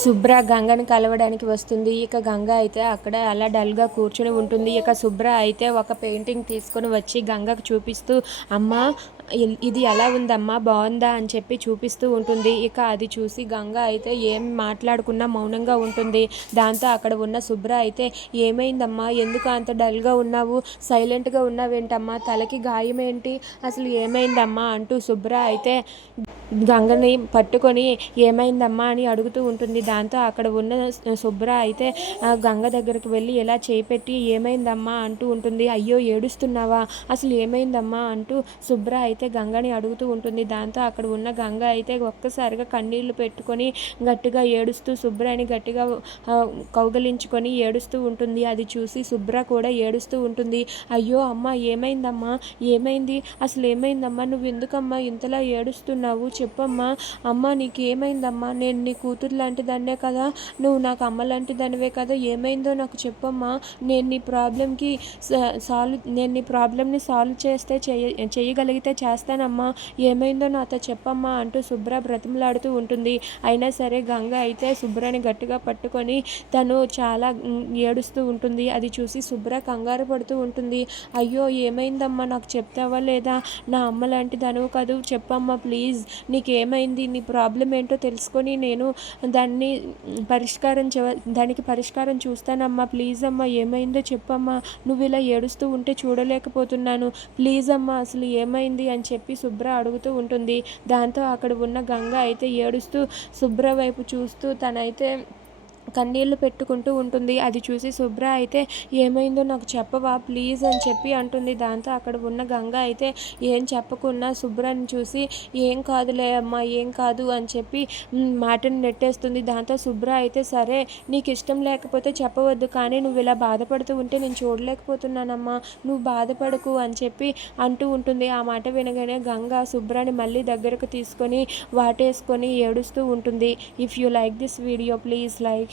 శుభ్ర గంగని కలవడానికి వస్తుంది. ఇక గంగ అయితే అక్కడ అలా డల్గా కూర్చుని ఉంటుంది. ఇక శుభ్ర అయితే ఒక పెయింటింగ్ తీసుకొని వచ్చి గంగకు చూపిస్తూ అమ్మ ఇది ఎలా ఉందమ్మా? బాగుందా అని చెప్పి చూపిస్తూ ఉంటుంది. ఇక అది చూసి గంగ అయితే ఏం మాట్లాడకుండా మౌనంగా ఉంటుంది. దాంతో అక్కడ ఉన్న శుభ్ర అయితే ఏమైందమ్మా? ఎందుకు అంత డల్గా ఉన్నావు? సైలెంట్గా ఉన్నావేంటమ్మా? తలకి గాయం ఏంటి? అసలు ఏమైందమ్మా? అంటూ శుభ్ర అయితే గంగని పట్టుకొని ఏమైందమ్మా అని అడుగుతూ ఉంటుంది. దాంతో అక్కడ ఉన్న శుభ్ర అయితే గంగ దగ్గరికి వెళ్ళి ఇలా చేపెట్టి ఏమైందమ్మా? అంటూ ఉంటుంది. అయ్యో ఏడుస్తున్నావా? అసలు ఏమైందమ్మా? అంటూ శుభ్ర అయితే అయితే గంగని అడుగుతూ ఉంటుంది. దాంతో అక్కడ ఉన్న గంగ అయితే ఒక్కసారిగా కన్నీళ్ళు పెట్టుకొని గట్టిగా ఏడుస్తూ శుభ్రని గట్టిగా కౌగలించుకొని ఏడుస్తూ ఉంటుంది. అది చూసి శుభ్ర కూడా ఏడుస్తూ ఉంటుంది. అయ్యో అమ్మ ఏమైందమ్మా? ఏమైంది? అసలు ఏమైందమ్మా? నువ్వు ఎందుకమ్మా ఇంతలా ఏడుస్తున్నావు? చెప్పమ్మా. అమ్మ నీకు ఏమైందమ్మా నేను నీ కూతురు లాంటి దాన్నే కదా? నువ్వు నాకు అమ్మ లాంటి దానివే కదా? ఏమైందో నాకు చెప్పమ్మా. నేను నీ ప్రాబ్లంకి సాల్వ్ నేను నీ ప్రాబ్లంని సాల్వ్ చేస్తే చేయ చేయగలిగితే చేస్తానమ్మా ఏమైందో నాతో చెప్పమ్మా అంటూ శుభ్ర బ్రతిమలాడుతూ ఉంటుంది. అయినా సరే గంగ అయితే శుభ్రని గట్టిగా పట్టుకొని తను చాలా ఏడుస్తూ ఉంటుంది. అది చూసి శుభ్ర కంగారు పడుతూ ఉంటుంది. అయ్యో ఏమైందమ్మా నాకు చెప్తావా లేదా? నా అమ్మ లాంటి దానివి కాదు. చెప్పమ్మా ప్లీజ్ నీకేమైంది? నీ ప్రాబ్లం ఏంటో తెలుసుకొని నేను దాన్ని పరిష్కారం చె దానికి పరిష్కారం చూస్తానమ్మా. ప్లీజ్ అమ్మా ఏమైందో చెప్పమ్మా. నువ్వు ఇలా ఏడుస్తూ ఉంటే చూడలేకపోతున్నాను. ప్లీజ్ అమ్మా అసలు ఏమైంది అని చెప్పి శుభ్ర అడుగుతూ ఉంటుంది. దాంతో అక్కడ ఉన్న గంగ అయితే ఏడుస్తూ శుభ్ర వైపు చూస్తూ తనైతే కన్నీళ్ళు పెట్టుకుంటూ ఉంటుంది. అది చూసి శుభ్ర అయితే ఏమైందో నాకు చెప్పవా? ప్లీజ్ అని చెప్పి అంటుంది. దాంతో అక్కడ ఉన్న గంగ అయితే ఏం చెప్పకున్నా శుభ్రని చూసి ఏం కాదులే అమ్మా ఏం కాదు అని చెప్పి మాటను నెట్టేస్తుంది. దాంతో శుభ్ర అయితే సరే నీకు ఇష్టం లేకపోతే చెప్పవద్దు. కానీ నువ్వు ఇలా బాధపడుతూ ఉంటే నేను చూడలేకపోతున్నానమ్మా. నువ్వు బాధపడకు అని చెప్పి అంటూ ఉంటుంది. ఆ మాట వినగానే గంగ శుభ్రాని మళ్ళీ దగ్గరకు తీసుకొని వాటేసుకొని ఏడుస్తూ ఉంటుంది. If you like this video please like